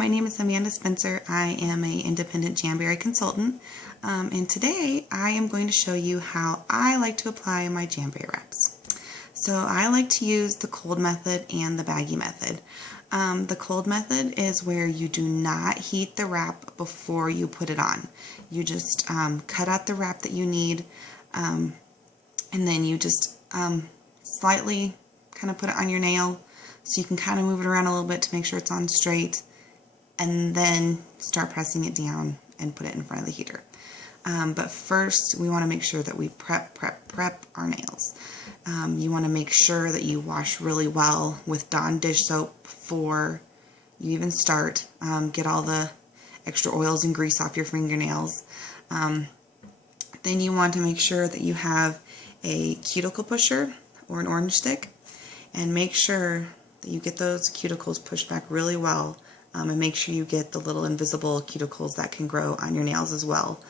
my name is Amanda Spencer. I am an independent Jamberry consultant, and today I am going to show you how I like to apply my Jamberry wraps. So I like to use the cold method and the Baggie method. The cold method is where you do not heat the wrap before you put it on. You just cut out the wrap that you need, and then you just slightly kind of put it on your nail so you can kind of move it around a little bit to make sure it's on straight, and then start pressing it down and put it in front of the heater. But first we want to make sure that we prep our nails. You want to make sure that you wash really well with Dawn dish soap before you even start. Get all the extra oils and grease off your fingernails. Then you want to make sure that you have a cuticle pusher or an orange stick, and make sure that you get those cuticles pushed back really well, and make sure you get the little invisible cuticles that can grow on your nails as well.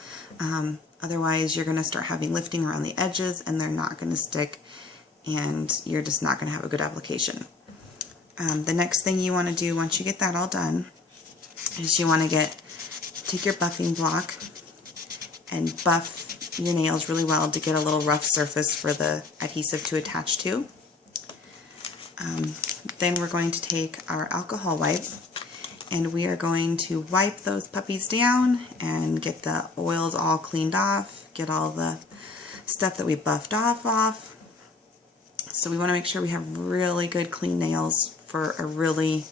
Otherwise you're going to start having lifting around the edges and they're not going to stick, and you're just not going to have a good application. The next thing you want to do once you get that all done is you want to take your buffing block and buff your nails really well to get a little rough surface for the adhesive to attach to. Then we're going to take our alcohol wipe and we are going to wipe those puppies down and get the oils all cleaned off, get all the stuff that we buffed off. So we want to make sure we have really good clean nails for a really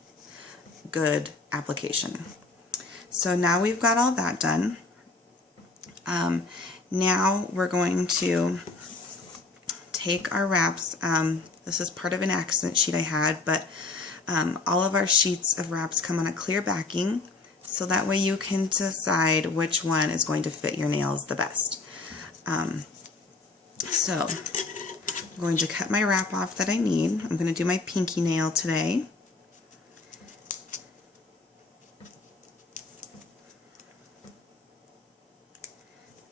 good application. So now we've got all that done. Now we're going to take our wraps. This is part of an accent sheet I had, but all of our sheets of wraps come on a clear backing, so that way you can decide which one is going to fit your nails the best. So I'm going to cut my wrap off that I need. I'm going to do my pinky nail today.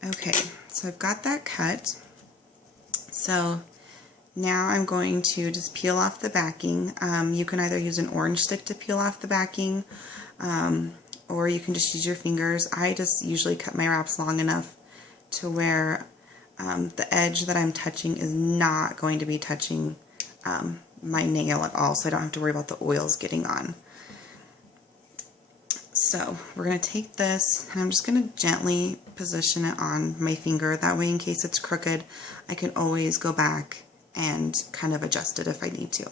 Okay, so I've got that cut. So now I'm going to just peel off the backing. You can either use an orange stick to peel off the backing, or you can just use your fingers. I just usually cut my wraps long enough to where the edge that I'm touching is not going to be touching my nail at all, so I don't have to worry about the oils getting on. So we're going to take this and I'm just going to gently position it on my finger. That way, in case it's crooked, I can always go back and kind of adjust it if I need to.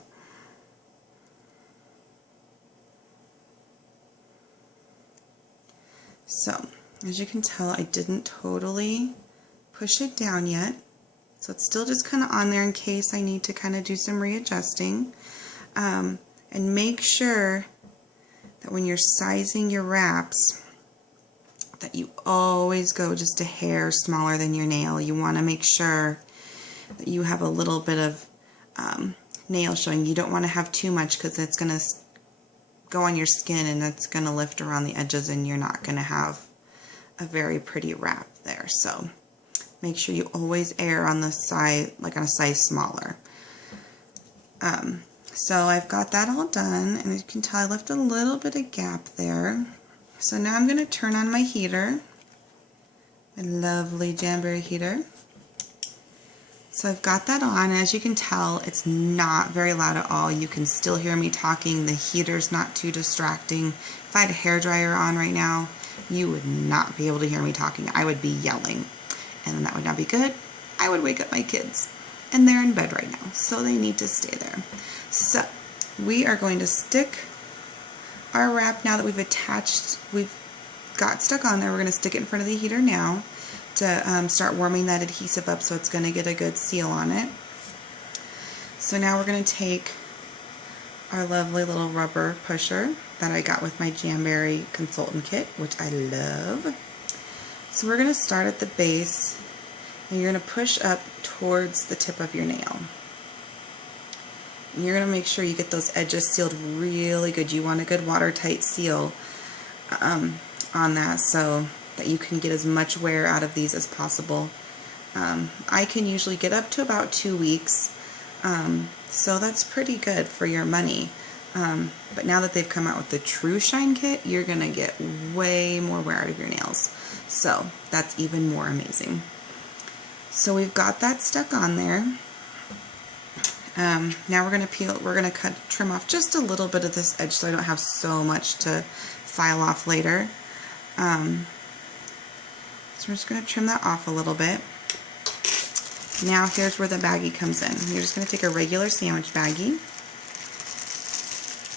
So as you can tell, I didn't totally push it down yet, so it's still just kind of on there in case I need to kind of do some readjusting. And make sure that when you're sizing your wraps that you always go just a hair smaller than your nail. You want to make sure that you have a little bit of nail showing. You don't want to have too much because it's going to go on your skin and it's going to lift around the edges and you're not going to have a very pretty wrap there. So make sure you always err on the side, like on a size smaller. So I've got that all done, and as you can tell, I left a little bit of gap there. So now I'm going to turn on my heater, my lovely Jamberry heater. So I've got that on, and as you can tell, it's not very loud at all. You can still hear me talking. The heater's not too distracting. If I had a hairdryer on right now, you would not be able to hear me talking. I would be yelling, and that would not be good. I would wake up my kids, and they're in bed right now, so they need to stay there. So we are going to stick our wrap now that we've got stuck on there. We're going to stick it in front of the heater now to start warming that adhesive up so it's going to get a good seal on it. So now we're going to take our lovely little rubber pusher that I got with my Jamberry consultant kit, which I love. So we're going to start at the base, and you're going to push up towards the tip of your nail. And you're going to make sure you get those edges sealed really good. You want a good watertight seal on that so that you can get as much wear out of these as possible. I can usually get up to about 2 weeks, so that's pretty good for your money. But now that they've come out with the True Shine Kit, you're going to get way more wear out of your nails. So that's even more amazing. So we've got that stuck on there. Now we're going to trim off just a little bit of this edge so I don't have so much to file off later. So we're just going to trim that off a little bit. Now here's where the baggie comes in. You're just going to take a regular sandwich baggie,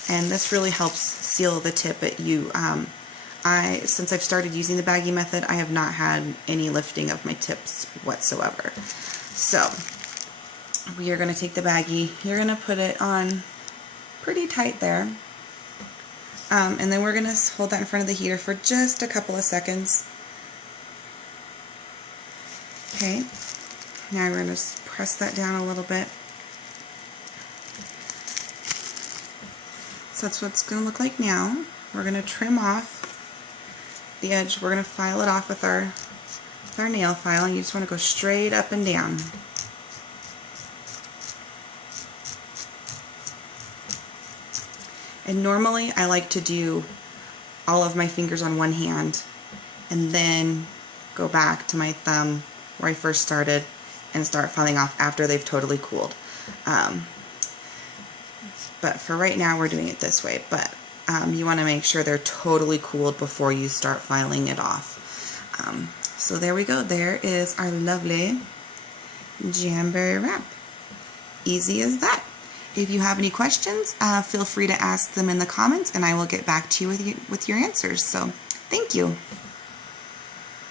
and this really helps seal the tip. Since I've started using the baggie method, I have not had any lifting of my tips whatsoever. So we are going to take the baggie, you're going to put it on pretty tight there, and then we're going to hold that in front of the heater for just a couple of seconds. Okay, now we're going to press that down a little bit. So that's what it's going to look like now. We're going to trim off the edge. We're going to file it off with our nail file, and you just want to go straight up and down. And normally I like to do all of my fingers on one hand and then go back to my thumb where I first started and start filing off after they've totally cooled. But for right now we're doing it this way, but you want to make sure they're totally cooled before you start filing it off. So there we go. There is our lovely Jamberry wrap. Easy as that. If you have any questions, feel free to ask them in the comments and I will get back to you with your answers. So thank you.